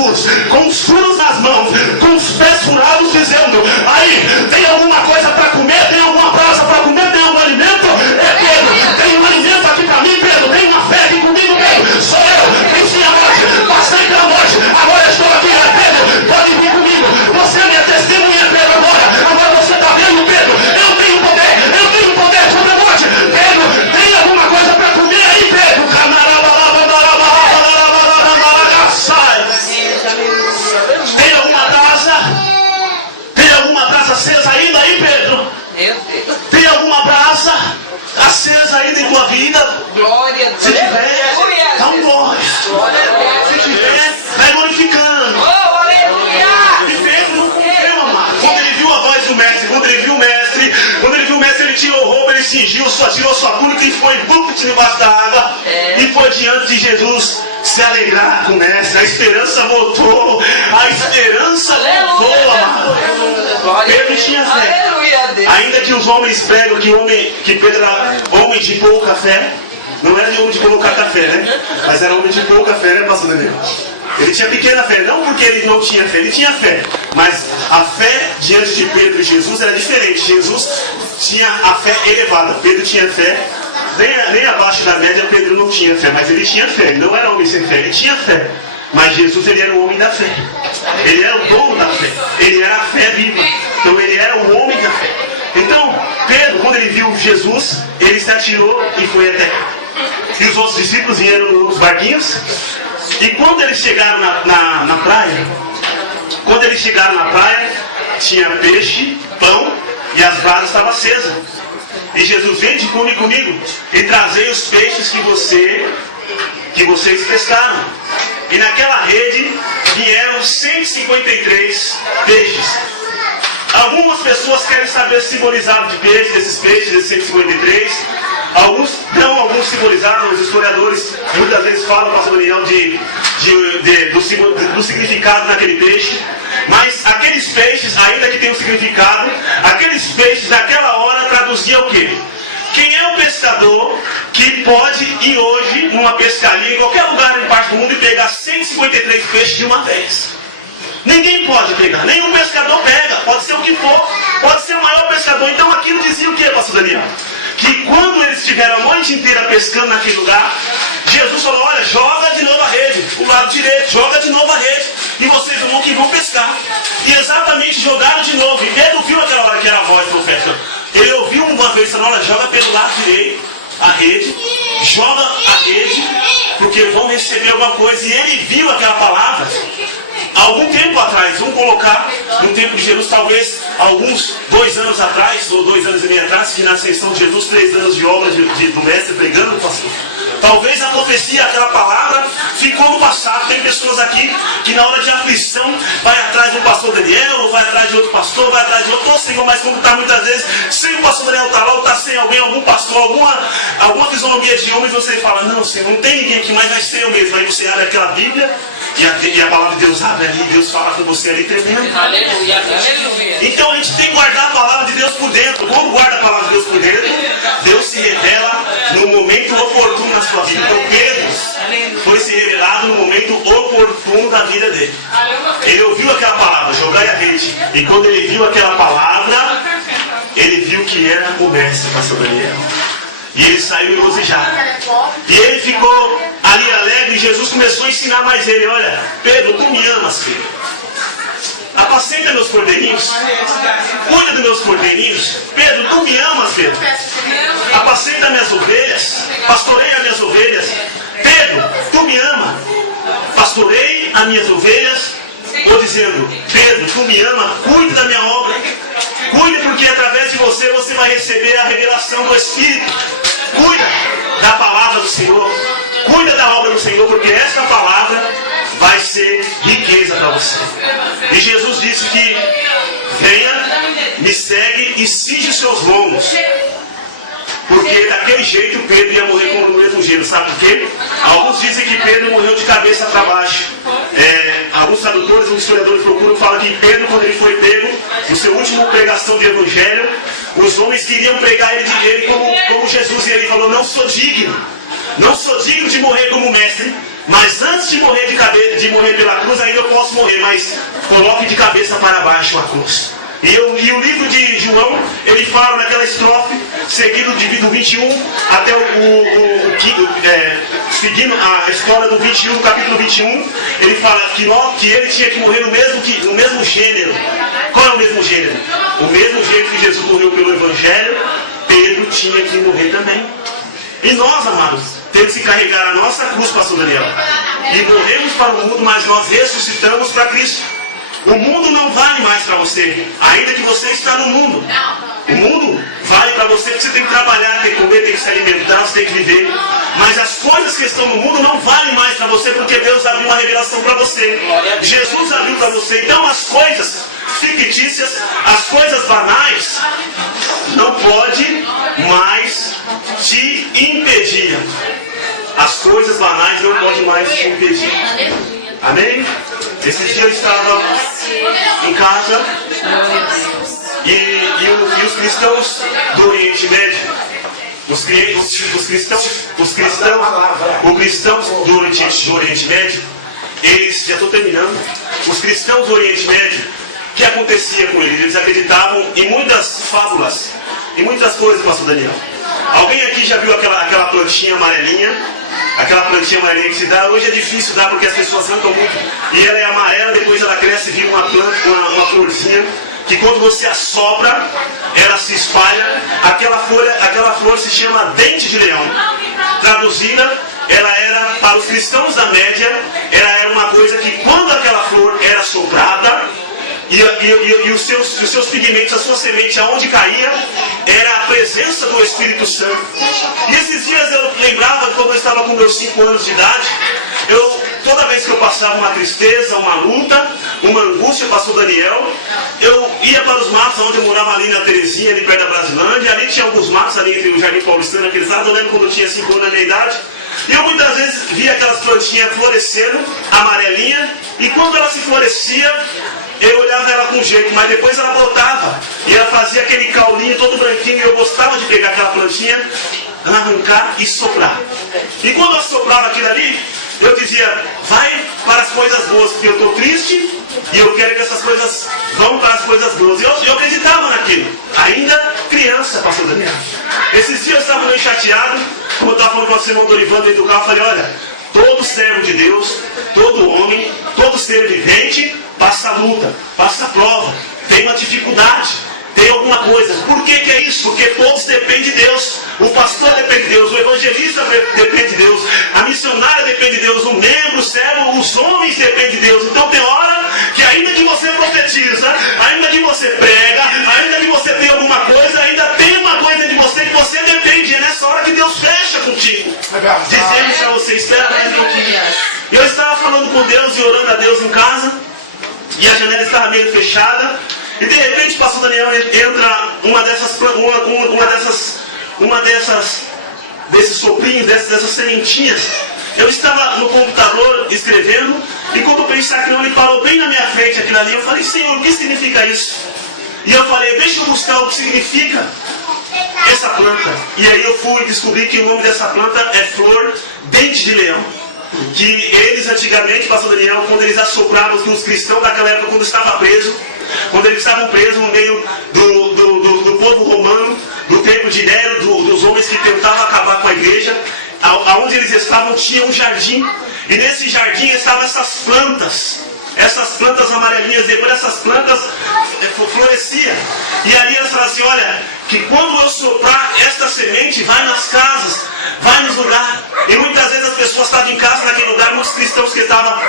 Jesus, com os furos nas mãos, com os pés furados, dizendo: aí, tem alguma coisa para comer? Tem alguma brasa para comer? Tem algum alimento? É Pedro, tem um alimento aqui para mim, Pedro, tem uma fé aqui comigo, Pedro, sou eu, venci a morte, passei pela morte, agora estou aqui, Pedro, pode vir comigo, você é minha testemunha, Pedro, agora você está vendo, Pedro, eu tenho poder sobre a morte, Pedro, tem alguma coisa para comer aí, Pedro, tem alguma brasa acesa ainda aí, Pedro? Tem alguma brasa acesa ainda em tua vida? Glória a Deus. Se tiver, dá um glória. Se tiver, vai glorificando. E Pedro não comeu, amado. Quando ele viu a voz do mestre, quando ele viu o mestre, ele tirou roupa, ele cingiu, tirou sua túnica e foi debaixo da água. E foi diante de Jesus se alegrar com o mestre. A esperança voltou. Amado. Pedro tinha fé. Ainda que os homens pregam que Pedro era homem de pouca fé. Não era de homem de colocar café, né? Mas era homem de pouca fé, né, pastor Daniel? Ele tinha pequena fé, não porque ele não tinha fé, ele tinha fé. Mas a fé diante de Pedro e Jesus era diferente. Jesus tinha a fé elevada. Pedro tinha fé nem abaixo da média. Pedro não tinha fé, mas ele tinha fé. Ele não era homem sem fé, ele tinha fé. Mas Jesus, ele era o homem da fé. Ele era o dono da fé. Ele era a fé viva. Então ele era o homem da fé. Então, Pedro, quando ele viu Jesus, ele se atirou e foi até. E os outros discípulos vieram nos barquinhos. E quando eles chegaram na praia, tinha peixe, pão e as brasas estavam acesas. E Jesus: vem comigo e trazei os peixes que vocês pescaram. E naquela rede vieram 153 peixes. Algumas pessoas querem saber o simbolizado de peixe, desses 153. Alguns simbolizaram, os historiadores muitas vezes falam, pastor Daniel, do significado daquele peixe. Mas aqueles peixes, ainda que tenham significado, aqueles peixes naquela hora traduziam o quê? Quem é o pescador que pode ir hoje numa pescaria em qualquer lugar em parte do mundo e pegar 153 peixes de uma vez? Ninguém pode pegar, nenhum pescador pega, pode ser o que for, pode ser o maior pescador. Então aquilo dizia o que, pastor Daniel? Que quando eles estiveram a noite inteira pescando naquele lugar, Jesus falou: olha, joga de novo a rede, o lado direito, joga de novo a rede, e vocês vão pescar. E exatamente jogaram de novo. E Pedro viu aquela hora que era a voz profética. Ele ouviu uma vez falando: olha, joga pelo lado direito a rede, joga a rede, porque vão receber alguma coisa. E ele viu aquela palavra algum tempo atrás. Vamos colocar no tempo de Jesus, talvez alguns 2 anos atrás, ou 2 anos e meio atrás, que na ascensão de Jesus, 3 anos de obra do mestre pregando, pastor. Talvez a profecia, aquela palavra, ficou no passado. Tem pessoas aqui que na hora de aflição vai atrás do pastor Daniel, ou vai atrás de outro pastor, vai atrás de outro Senhor, mas como está muitas vezes sem o pastor Daniel, está lá, ou está sem algum pastor, alguma fisionomia de homens, você fala: não, Senhor, não tem ninguém aqui, mas vai ser eu mesmo. Aí você abre aquela Bíblia e a palavra de Deus abre ali, Deus fala com você ali tremendo. Aleluia, aleluia. Então a gente tem que guardar a palavra de Deus por dentro. Quando guarda a palavra de Deus por dentro, Deus se revela no momento oportuno na sua vida. Então Pedro foi se revelado no momento oportuno da vida dele. Ele ouviu aquela palavra, jogai a rede. E quando ele viu aquela palavra, ele viu que era o mestre, pastor Daniel. E ele saiu regozijado. E ele ficou ali alegre. E Jesus começou a ensinar mais ele: olha, Pedro, tu me amas, filho. Apacenta meus cordeirinhos. Cuida dos meus cordeirinhos. Pedro, tu me amas, Pedro. Apacenta minhas ovelhas. Pastoreia minhas ovelhas. Pedro, tu me ama. Pastorei as minhas ovelhas. Estou dizendo: Pedro, tu me ama. Cuide da minha obra. Cuide, porque através de você vai receber a revelação do Espírito. Cuida da palavra do Senhor. Cuida da obra do Senhor, porque esta palavra vai ser riqueza para você. E Jesus disse que: venha, me segue e cinge os seus lombos. Porque daquele jeito Pedro ia morrer como no mesmo gelo. Sabe por quê? Alguns dizem que Pedro morreu de cabeça para baixo. Alguns tradutores, alguns historiadores procuram falar que Pedro, quando ele foi pego, no seu último pregação de evangelho, os homens queriam pregar ele como Jesus. E ele falou: não sou digno de morrer como mestre, Mas antes de morrer pela cruz, ainda eu posso morrer, mas coloque de cabeça para baixo a cruz. E o livro de João, ele fala naquela estrofe, seguido do 21 até seguindo a história do 21, do capítulo 21, ele fala que ele tinha que morrer no mesmo gênero. Qual é o mesmo gênero? O mesmo jeito que Jesus morreu pelo Evangelho, Pedro tinha que morrer também. E nós, amados, temos que carregar a nossa cruz, pastor Daniel. E morremos para o mundo, mas nós ressuscitamos para Cristo. O mundo não vale mais para você, ainda que você está no mundo. O mundo vale para você, porque você tem que trabalhar, tem que comer, tem que se alimentar, você tem que viver. Mas as coisas que estão no mundo não valem mais para você, porque Deus abriu uma revelação para você. Jesus abriu para você. Então as coisas fictícias, as coisas banais, não pode mais te impedir. As coisas banais não podem mais te impedir. Amém? Esses dias eu estava em casa e os cristãos do Oriente Médio, os cristãos do Oriente Médio, eles, já estou terminando, os cristãos do Oriente Médio, o que acontecia com eles? Eles acreditavam em muitas fábulas, em muitas coisas, pastor Daniel. Alguém aqui já viu aquela plantinha amarelinha? Aquela plantinha amarelinha que se dá, hoje é difícil dar porque as pessoas arrancam muito. E ela é amarela, depois ela cresce e vira uma planta, uma florzinha, que quando você assopra, ela se espalha. Aquela flor se chama dente de leão. Traduzida, ela era, para os cristãos da média, ela era uma coisa que quando aquela flor era soprada, e os seus pigmentos, a sua semente, aonde caía, era a presença do Espírito Santo. E esses dias eu lembrava, quando eu estava com meus 5 anos de idade, toda vez que eu passava uma tristeza, uma luta, uma angústia, pastor Daniel, eu ia para os matos, onde eu morava ali na Terezinha, ali perto da Brasilândia, ali tinha alguns matos, ali entre o Jardim Paulistano e aqueles lados. Eu lembro quando eu tinha 5 anos da minha idade, e eu muitas vezes via aquelas plantinhas florescendo, amarelinha, e quando ela se florescia, eu olhava ela com jeito, mas depois ela voltava e ela fazia aquele caulinho todo branquinho, e eu gostava de pegar aquela plantinha, arrancar e soprar. E quando eu soprava aquilo ali, eu dizia, vai para as coisas boas, porque eu estou triste e eu quero que essas coisas vão para as coisas boas. E eu acreditava naquilo, ainda criança, pastor Daniel. Esses dias eu estava meio chateado, como eu estava falando com o irmão Dorival dentro do carro, eu falei, olha, todo servo de Deus, todo homem, todo ser vivente, passa luta, passa prova, tem uma dificuldade, tem alguma coisa. Por que é isso? Porque todos dependem de Deus. O pastor depende de Deus, o evangelista depende de Deus, a missionária depende de Deus, o membro, o servo, os homens dependem de Deus. Então tem hora que ainda que você profetiza, ainda que você prega, ainda que você tem alguma coisa, ainda tem uma coisa de você que você depende. É nessa hora que Deus fecha contigo, dizendo para você, espera mais um pouquinho. Eu estava falando com Deus e orando a Deus em casa, e a janela estava meio fechada, e de repente, pastor Daniel, entra desses soprinhos, dessas sementinhas. Eu estava no computador escrevendo, e quando eu pensei aquilo, ele parou bem na minha frente, aquilo ali. Eu falei, Senhor, o que significa isso? E eu falei, deixa eu buscar o que significa essa planta. E aí eu fui descobrir que o nome dessa planta é flor dente de leão. Que eles antigamente, pastor Daniel, quando eles assopravam, os cristãos daquela época, quando estavam presos, quando eles estavam presos no meio do povo romano, do tempo de Nero, dos homens que tentavam acabar com a igreja, aonde eles estavam tinha um jardim, e nesse jardim estavam essas plantas amarelinhas. Depois essas plantas floresciam, e ali elas falavam assim, olha, que quando eu soprar esta semente, vai nas casas, vai nos lugares. E muitas vezes as pessoas estavam em casa naquele lugar, muitos cristãos que estavam